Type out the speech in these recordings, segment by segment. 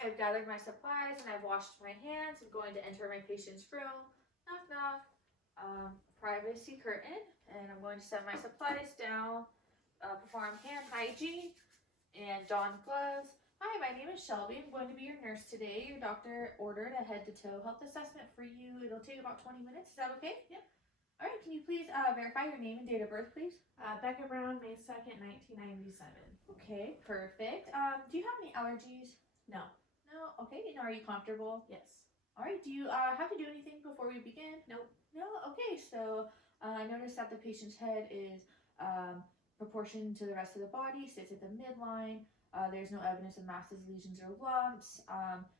I've gathered my supplies and I've washed my hands. I'm going to enter my patient's room. Knock, knock. Privacy curtain. And I'm going to set my supplies down, perform hand hygiene, and don gloves. Hi, my name is Shelby. I'm going to be your nurse today. Your doctor ordered a head-to-toe health assessment for you. It'll take about 20 minutes. Is that okay? Yep. All right, can you please verify your name and date of birth, please? Becca Brown, May 2nd, 1997. Okay, perfect. Do you have any allergies? No. No? Okay, and are you comfortable? Yes. All right, do you have to do anything before we begin? Nope. No? Okay, so I noticed that the patient's head is proportioned to the rest of the body, sits at the midline. There's no evidence of masses, lesions, or lumps.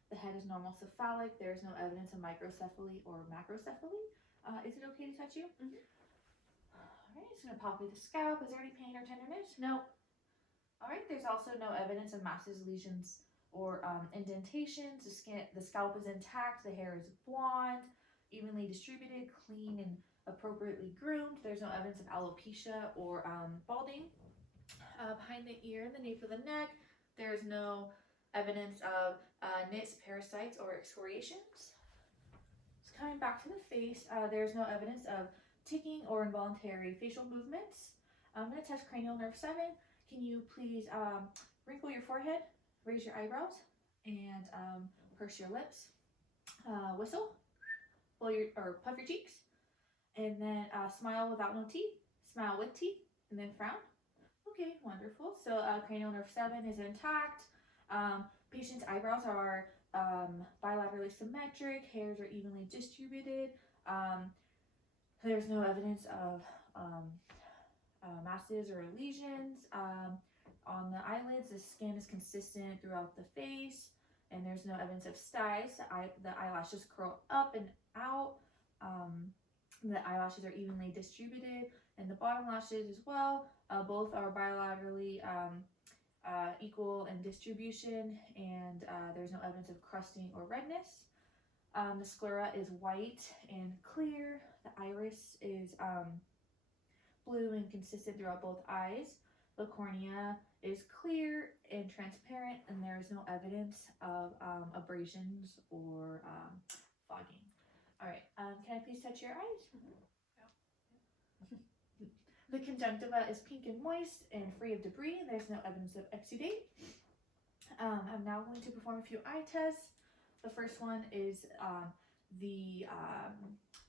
The head is normal cephalic. There's no evidence of microcephaly or macrocephaly. Is it okay to touch you? Mm-hmm. All right, just gonna palpate the scalp. Is there any pain or tenderness? No. All right, there's also no evidence of masses, lesions, or indentations. The scalp is intact. The hair is blonde, evenly distributed, clean, and appropriately groomed. There's no evidence of alopecia or balding. Behind the ear and the nape of the neck, there's no evidence of nits, parasites, or excoriations. Coming back to the face, there's no evidence of ticking or involuntary facial movements. I'm going to test cranial nerve 7. Can you please wrinkle your forehead, raise your eyebrows, and purse your lips, whistle, blow your or puff your cheeks, and then smile without no teeth, smile with teeth, and then frown. Okay, wonderful. So cranial nerve 7 is intact. Patient's eyebrows are bilaterally symmetric, hairs are evenly distributed. There's no evidence of masses or lesions. On the eyelids, the skin is consistent throughout the face, and there's no evidence of styes. The eyelashes curl up and out. The eyelashes are evenly distributed, and the bottom lashes as well. Both are bilaterally equal in distribution, and there's no evidence of crusting or redness. The sclera is white and clear. The iris is blue and consistent throughout both eyes. The cornea is clear and transparent, and there is no evidence of abrasions or fogging. All right, can I please touch your eyes? The conjunctiva is pink and moist and free of debris. There's no evidence of exudate. I'm now going to perform a few eye tests. The first one is the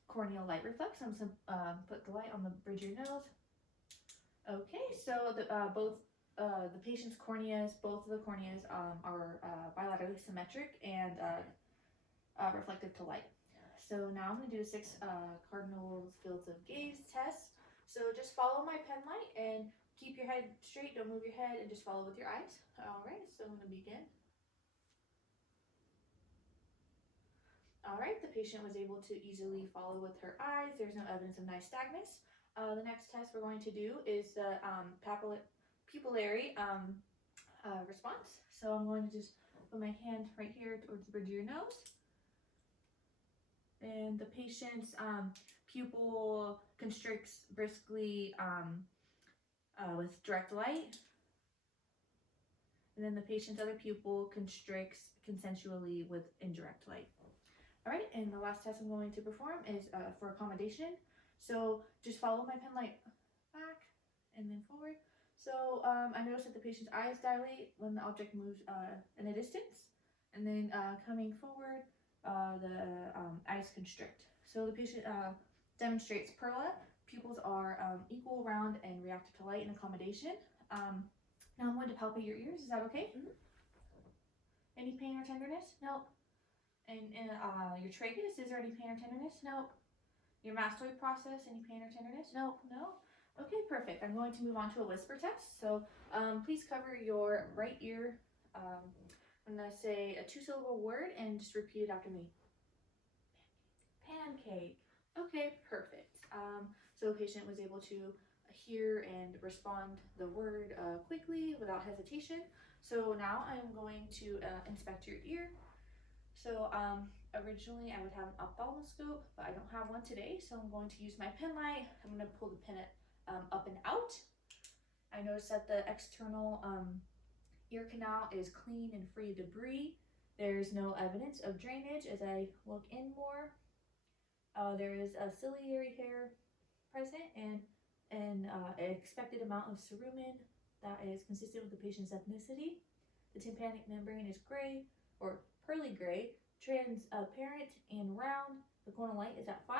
corneal light reflex. I'm going to put the light on the bridge of your nose. Okay, so both the patient's corneas, both of the corneas are bilaterally symmetric and reflective to light. So now I'm going to do the 6 cardinal fields of gaze test. So just follow my pen light and keep your head straight. Don't move your head and just follow with your eyes. All right, so I'm going to begin. All right, the patient was able to easily follow with her eyes. There's no evidence of nystagmus. The next test we're going to do is the pupillary response. So I'm going to just put my hand right here towards the bridge of your nose. And the patient's pupil constricts briskly with direct light. And then the patient's other pupil constricts consensually with indirect light. All right, and the last test I'm going to perform is for accommodation. So just follow my pen light back and then forward. So I noticed that the patient's eyes dilate when the object moves in a distance. And then coming forward, the eyes constrict. So the patient demonstrates perla. Pupils are equal, round, and reactive to light and accommodation. Now I'm going to palpate your ears. Is that okay? Mm-hmm. Any pain or tenderness? Nope. And your tragus, is there any pain or tenderness? Nope. Your mastoid process, any pain or tenderness? Nope. No? Okay, perfect. I'm going to move on to a whisper test. So please cover your right ear. I'm going to say a 2-syllable word and just repeat it after me. Pancake. Okay, perfect. So the patient was able to hear and respond the word quickly without hesitation. So now I'm going to inspect your ear. So originally I would have an ophthalmoscope, but I don't have one today. So I'm going to use my pen light. I'm going to pull the pen up and out. I noticed that the external ear canal is clean and free of debris. There's no evidence of drainage as I look in more. There is a ciliary hair present and an expected amount of cerumen that is consistent with the patient's ethnicity. The tympanic membrane is gray or pearly gray, transparent and round. The corneal light is at 5.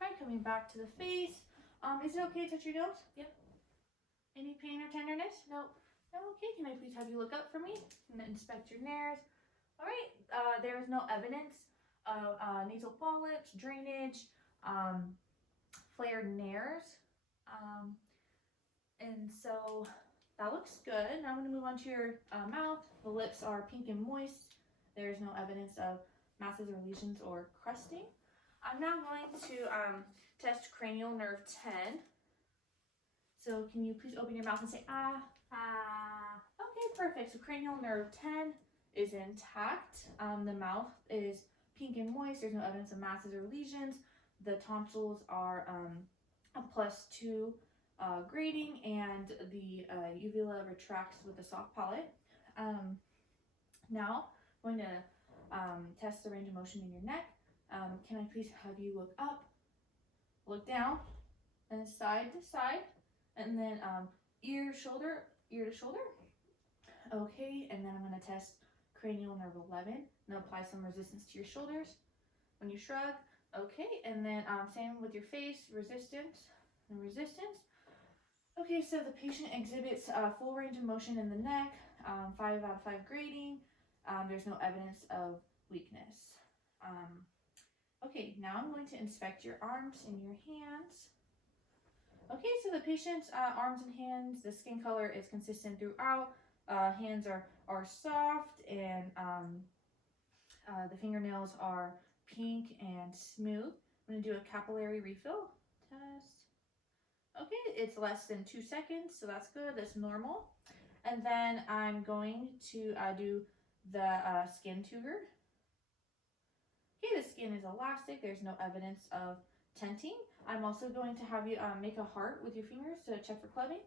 Alright, coming back to the face. Is it okay to touch your nose? Yep. Any pain or tenderness? Nope. Okay, can I please have you look up for me and inspect your nares? Alright, there is no evidence of nasal polyps, drainage, flared nares. And so that looks good. Now I'm going to move on to your mouth. The lips are pink and moist. There's no evidence of masses or lesions or crusting. I'm now going to test cranial nerve 10. So can you please open your mouth and say ah? Ah. Okay, perfect. So cranial nerve 10 is intact. The mouth is pink and moist. There's no evidence of masses or lesions. The tonsils are a +2 grading, and the uvula retracts with a soft palate. Now I'm going to test the range of motion in your neck. Can I please have you look up, look down, and side to side, and then ear to shoulder. Okay, and then I'm going to test cranial nerve 11 and apply some resistance to your shoulders when you shrug. Okay, and then same with your face, resistance and resistance. Okay, so the patient exhibits full range of motion in the neck, 5 out of 5 grading. There's no evidence of weakness. Okay, now I'm going to inspect your arms and your hands. Okay, so the patient's arms and hands, the skin color is consistent throughout. Hands are soft, and the fingernails are pink and smooth. I'm going to do a capillary refill test. Okay, it's less than 2 seconds, so that's good, that's normal. And then I'm going to do the skin tutor. Okay, the skin is elastic, there's no evidence of tenting. I'm also going to have you make a heart with your fingers to check for clubbing.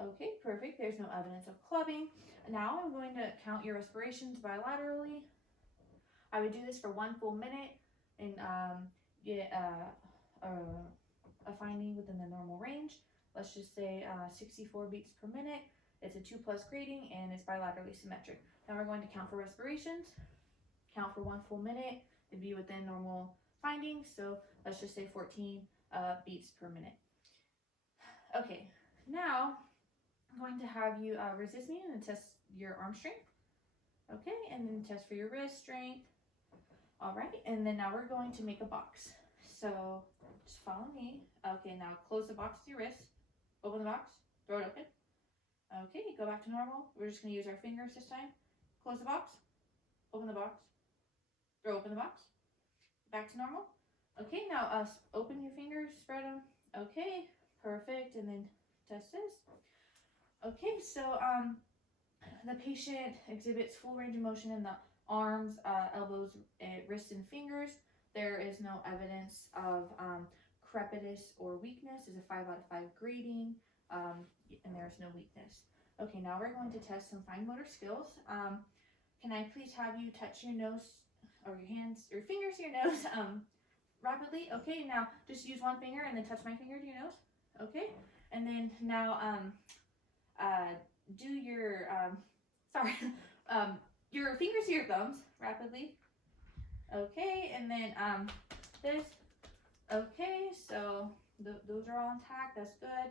Okay, perfect, there's no evidence of clubbing. Now I'm going to count your respirations bilaterally. I would do this for 1 full minute and get a finding within the normal range. Let's just say 64 beats per minute. It's a 2+ grading and it's bilaterally symmetric. Now we're going to count for respirations. Count for 1 full minute. It'd be within normal findings. So let's just say 14 beats per minute. Okay, now I'm going to have you resist me and test your arm strength. Okay, and then test for your wrist strength. All right, and then now we're going to make a box. So just follow me. Okay, now close the box with your wrist. Open the box. Throw it open. Okay, go back to normal. We're just going to use our fingers this time. Close the box. Open the box. Throw open the box. Back to normal. Okay, now open your fingers. Spread them. Okay, perfect. And then test this. Okay, so the patient exhibits full range of motion in the arms, elbows, wrists, and fingers. There is no evidence of crepitus or weakness. It's a 5 out of 5 grading, and there's no weakness. Okay, now we're going to test some fine motor skills. Can I please have you touch your nose, or your hands, or fingers to your nose rapidly? Okay, now just use one finger and then touch my finger to your nose. Okay, and then now do your your fingers to your thumbs rapidly. Okay, and then this. Okay, so those are all intact. That's good.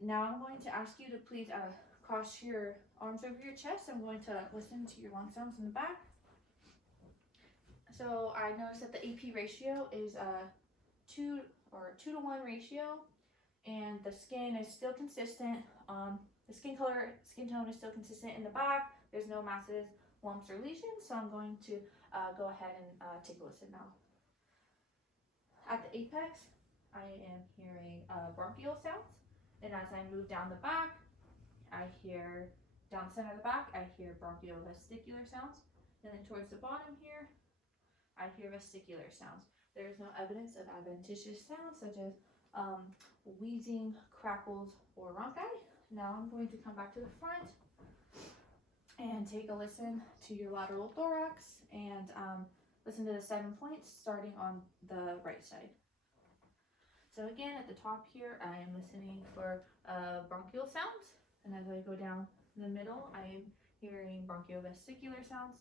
Now I'm going to ask you to please cross your arms over your chest. I'm going to listen to your lung sounds in the back. So I noticed that the AP ratio is 2 to 1 ratio, and the skin is still consistent. The skin tone is still consistent in the back. There's no masses, lumps, or lesions. So I'm going to go ahead and take a listen now. At the apex, I am hearing bronchial sounds. And as I move down the back, I hear, down the center of the back, I hear bronchiovestibular sounds. And then towards the bottom here, I hear vestibular sounds. There is no evidence of adventitious sounds such as wheezing, crackles, or rhonchi. Now I'm going to come back to the front and take a listen to your lateral thorax and listen to the 7 points starting on the right side. So again, at the top here, I am listening for bronchial sounds, and as I go down the middle, I am hearing bronchiovesicular sounds,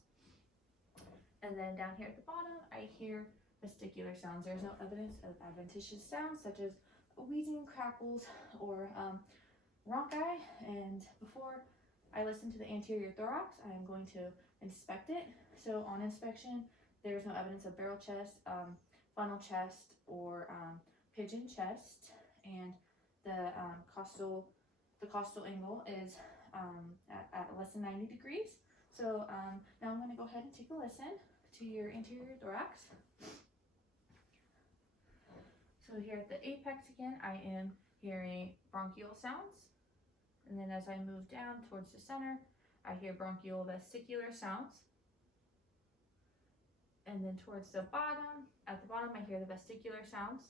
and then down here at the bottom, I hear vesticular sounds. There's no evidence of adventitious sounds such as wheezing, crackles, or rhonchi. And before I listen to the anterior thorax, I am going to inspect it. So on inspection, there's no evidence of barrel chest, funnel chest, or pigeon chest, and the costal angle is at less than 90 degrees. So now I'm going to go ahead and take a listen to your anterior thorax. So here at the apex again, I am hearing bronchial sounds. And then as I move down towards the center, I hear bronchiovesicular sounds. And then towards the bottom, at the bottom, I hear the vesticular sounds.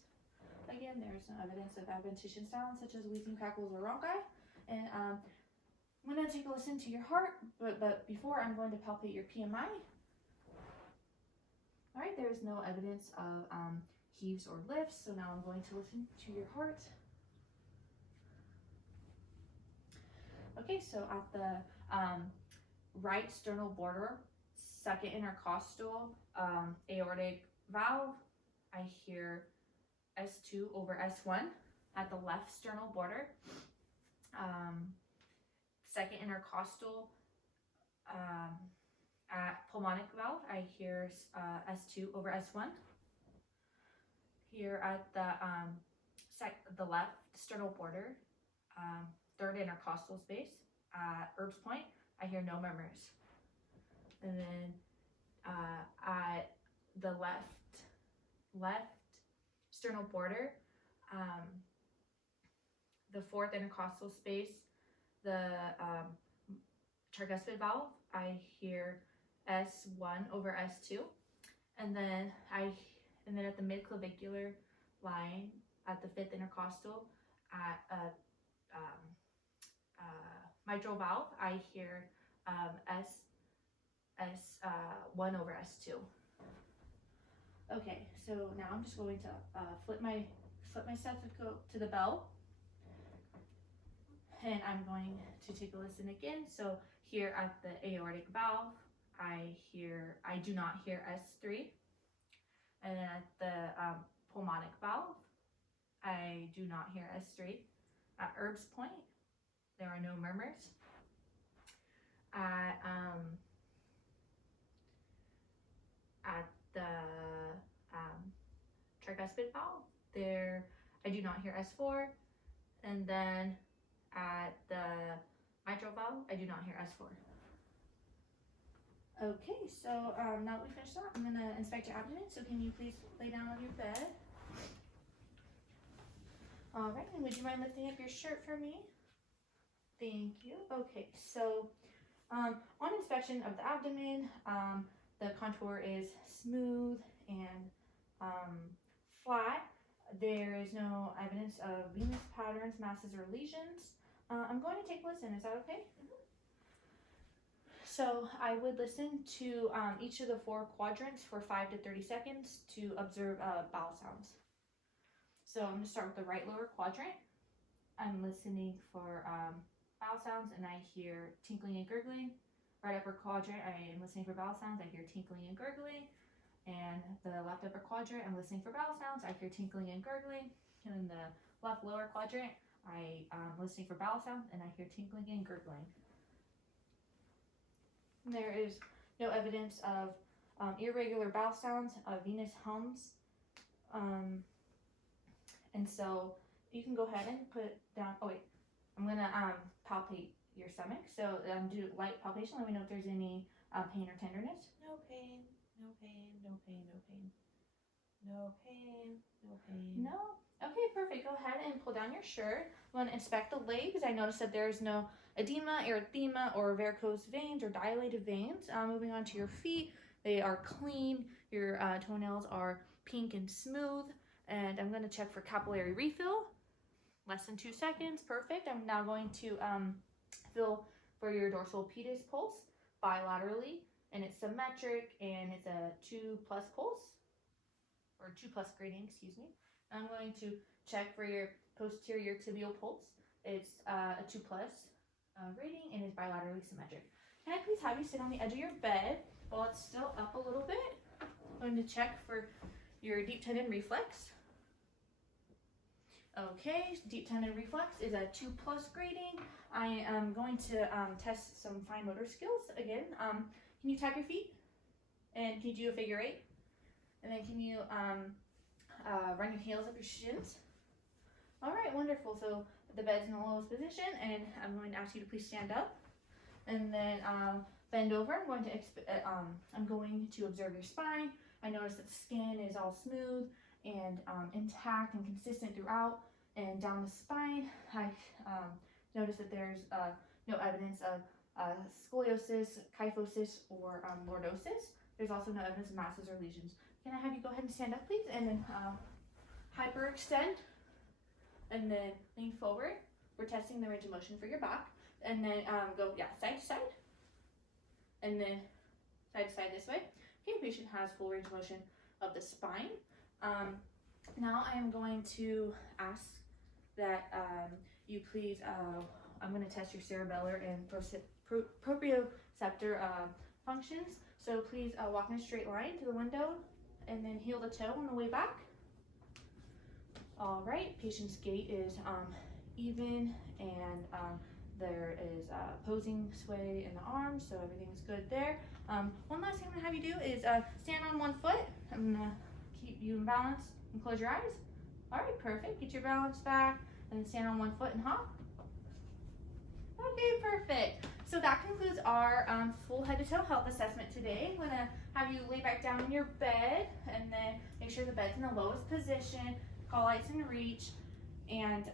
Again, there is no evidence of adventitious sounds such as wheezing, crackles, or rhonchi. And I'm going to take a listen to your heart, but before I'm going to palpate your PMI. All right, there is no evidence of heaves or lifts, so now I'm going to listen to your heart. Okay, so at the right sternal border, second intercostal aortic valve, I hear S2 over S1. At the left sternal border, second intercostal at pulmonic valve, I hear S2 over S1. Here at the left sternal border, third intercostal space at Erb's point, I hear no murmurs. And then at the left sternal border, the fourth intercostal space, the tricuspid valve, I hear S1 over S2. And then at the midclavicular line at the fifth intercostal at mitral valve, I hear S1 over S2. Okay, so now I'm just going to flip my stethoscope to the bell, and I'm going to take a listen again. So here at the aortic valve, I do not hear S3, and then at the pulmonic valve, I do not hear S3. At Erb's point, there are no murmurs. At the tricuspid valve, I do not hear S4, and then at the mitral valve, I do not hear S4. Okay, so now that we finished that, I'm going to inspect your abdomen. So can you please lay down on your bed? All right, and would you mind lifting up your shirt for me? Thank you. Okay, so on inspection of the abdomen, the contour is smooth and flat. There is no evidence of venous patterns, masses, or lesions. I'm going to take a listen. Is that okay? So I would listen to each of the 4 quadrants for 5 to 30 seconds to observe bowel sounds. So I'm going to start with the right lower quadrant. I'm listening for bowel sounds, and I hear tinkling and gurgling. Right upper quadrant, I am listening for bowel sounds. I hear tinkling and gurgling. And the left upper quadrant, I'm listening for bowel sounds. I hear tinkling and gurgling. And in the left lower quadrant, I am listening for bowel sounds, and I hear tinkling and gurgling. There is no evidence of irregular bowel sounds, venous hums. And so you can go ahead and put down, I'm going to palpate your stomach. So do light palpation. Let me know if there's any pain or tenderness. No pain, no pain, no pain, no pain. No pain, no pain. No? Okay, perfect. Go ahead and pull down your shirt. I'm going to inspect the legs. I noticed that there's no edema, erythema, or varicose veins or dilated veins. Moving on to your feet, they are clean. Your toenails are pink and smooth. And I'm going to check for capillary refill. Less than 2 seconds. Perfect. I'm now going to feel for your dorsal pedis pulse bilaterally, and it's symmetric, and it's a 2+ pulse, or 2+ grading, excuse me. I'm going to check for your posterior tibial pulse. It's a 2+ rating, and it's bilaterally symmetric. Can I please have you sit on the edge of your bed while it's still up a little bit? I'm going to check for your deep tendon reflex. Okay, deep tendon reflex is a 2+ grading. I am going to test some fine motor skills again. Can you tap your feet? And can you do a figure 8? And then can you run your heels up your shins? All right, wonderful. So the bed's in the lowest position, and I'm going to ask you to please stand up, and then bend over. I'm going to observe your spine. I notice that the skin is all smooth and intact and consistent throughout, and down the spine I notice that there's no evidence of scoliosis, kyphosis, or lordosis. There's also no evidence of masses or lesions. Can I have you go ahead and stand up, please, and then hyperextend, and then lean forward. We're testing the range of motion for your back, and then go side to side, and then side to side this way. Okay, patient has full range of motion of the spine. Now I am going to ask that you please, I'm going to test your cerebellar and proprioceptor functions. So please walk in a straight line to the window, and then heel the toe on the way back. All right, patient's gait is even, and there is posing sway in the arms, so everything's good there. One last thing I'm gonna have you do is stand on one foot. I'm gonna keep you in balance and close your eyes. All right, perfect. Get your balance back, and then stand on one foot and hop. Okay, perfect. So that concludes our full head to toe health assessment today. I'm gonna have you lay back down in your bed, and then make sure the bed's in the lowest position, call lights in reach, and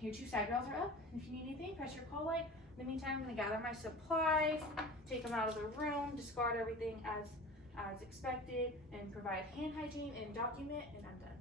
your 2 side rails are up. If you need anything, press your call light. In the meantime, I'm gonna gather my supplies, take them out of the room, discard everything as expected, and provide hand hygiene and document, and I'm done.